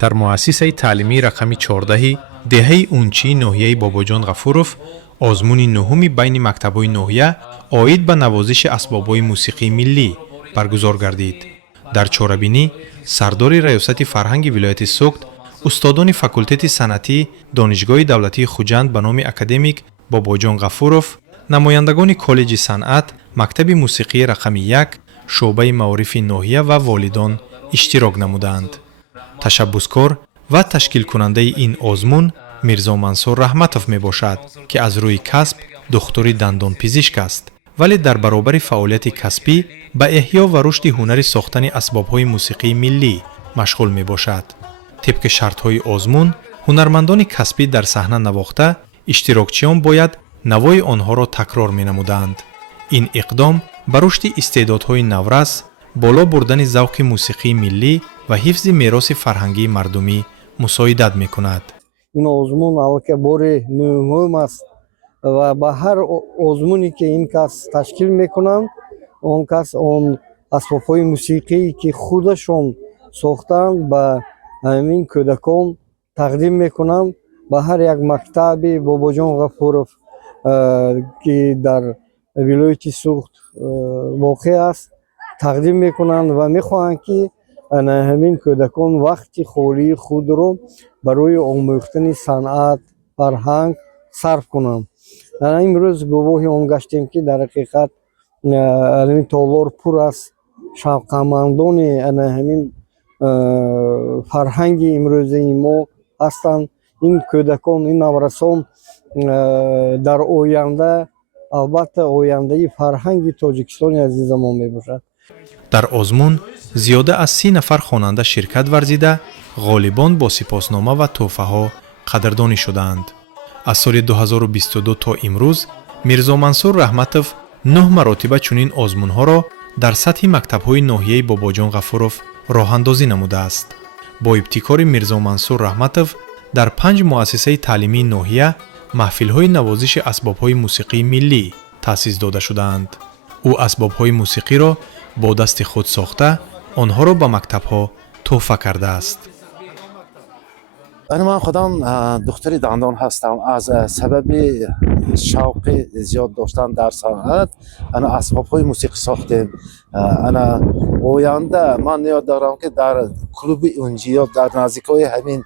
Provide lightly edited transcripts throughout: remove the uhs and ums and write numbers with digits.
дар муассисаи таълимии рақами 14 деҳаи Унчии ноҳияи Бобоҷон Ғафуров озмуни нуҳуми байни мактабҳои ноҳия оид ба навозиши асбобҳои мусиқии миллӣ баргузор гардид. дар чорабинӣ сардори раёсати фарҳанги вилояти Суғд, устодони факултети санъатӣ донишгоҳи давлатии Хуҷанд ба номи академик Бобоҷон Ғафуров, намояндагони коллеҷи санъат, мактаби мусиқии рақами 1, шуъбаи маорифи ноҳия ва волидон иштирок намуданд. ташаббускор ва ташкилкунандаи ин озмун Мирзо Мансур Раҳматов мебошад, ки аз рӯи касб духтури дандонпизишк аст, вале дар баробари фаъолияти касбӣ ба эҳё ва рушди ҳунари сохтани асбобҳои мусиқии миллӣ машғул мебошад. тибқи шартҳои озмун, ҳунармандони касбӣ дар саҳна навохта, иштирокчиён бояд навои онҳоро такрор менамуданд. ин иқдом ба рушди истеъдодҳои наврас, боло бурдани завқи мусиқии миллӣ ва ҳифзи мероси фарҳангии мардумӣ мусоидат мекунад. ин озмун аллакай бори нӯҳум аст ва ба ҳар озмуне ки ин кас ташкил мекунанд, он кас он асбобҳои мусиқие ки худашон сохтанд ба ҳамин кӯдакон тақдим мекунанд. ба ҳар як мактаби Бобоҷон Ғафуров ки дар вилояти Суғд воқеъ аст тақдим мекунанд ва мехоҳанд ки ҳамин кӯдакон вақти холии худро барои омӯхтани санъат, фарҳанг сарф кунанд. имрӯз гувоҳи он гаштем ки дар ҳақиқат ҳамин толор пур аз шавқамандони ҳамин фарҳанги имрӯзаи мо ҳастанд. ин кӯдакон, ин наврасон дар оянда албатта ояндаи фарҳанги тоҷикистони азизамон мебошад. дар озмун зиёда аз 30 нафар хонанда ширкат варзида, ғолибон бо сипоснома ва тӯҳфаҳо қадрдонӣ шуданд. аз соли 2022 то имрӯз Мирзо Мансур Раҳматов 9 маротиба чунин озмунҳоро дар сатҳи мактабҳои ноҳияи Бобоҷон Ғафуров роҳандозӣ намудааст. бо ибтикори Мирзо Мансур Раҳматов дар 5 муассисаи таълимии ноҳия маҳфилҳои навозиши асбобҳои мусиқии миллӣ таъсис дода шудаанд. ӯ асбобҳои мусиқиро бо дасти худ сохта, онҳоро ба мактабҳо тӯҳфа кардааст. من خودم دکتری دندان هستم. از سبب شوق زیاد داشتن در صنعت انا اسباب‌های موسیقی ساختیم. انا آینده من یاد دارم که در کلوب اونجیا در نزدیکی همین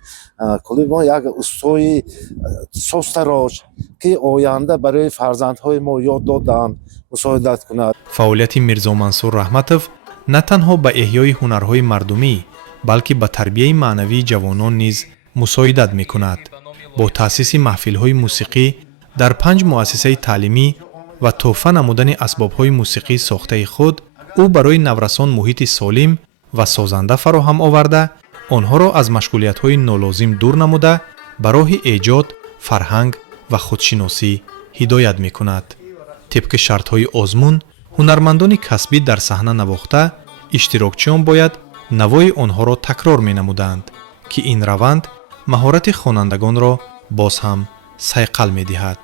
کلوب ما یک استوی سوستراج که آینده برای فرزندهای ما یاد دادن مساعدت کند. فعالیت میرزا منصور رحمتов نه تنها به احیای هنرهای مردمی بلکه به تربیت معنوی جوانان نیز مساعدت میکند. با تأسیس محفل‌های موسیقی در 5 مؤسسه تعلیمی و تحفه نمودن اسباب‌های موسیقی ساخته خود، او برای نورسان محیط سالم و سازنده فراهم آورده، آنها را از مشغولیت‌های نالازم دور نموده، به راه ایجاد، فرهنگ و خودشناسی هدایت میکند. طبق شرط‌های آزمون، هنرمندان کسبی در صحنه نواخته، اشتراکچیان باید نوای آنها را تکرار می‌نمودند که این روند مهارت خوانندگان را باز هم صیقل می‌دهد.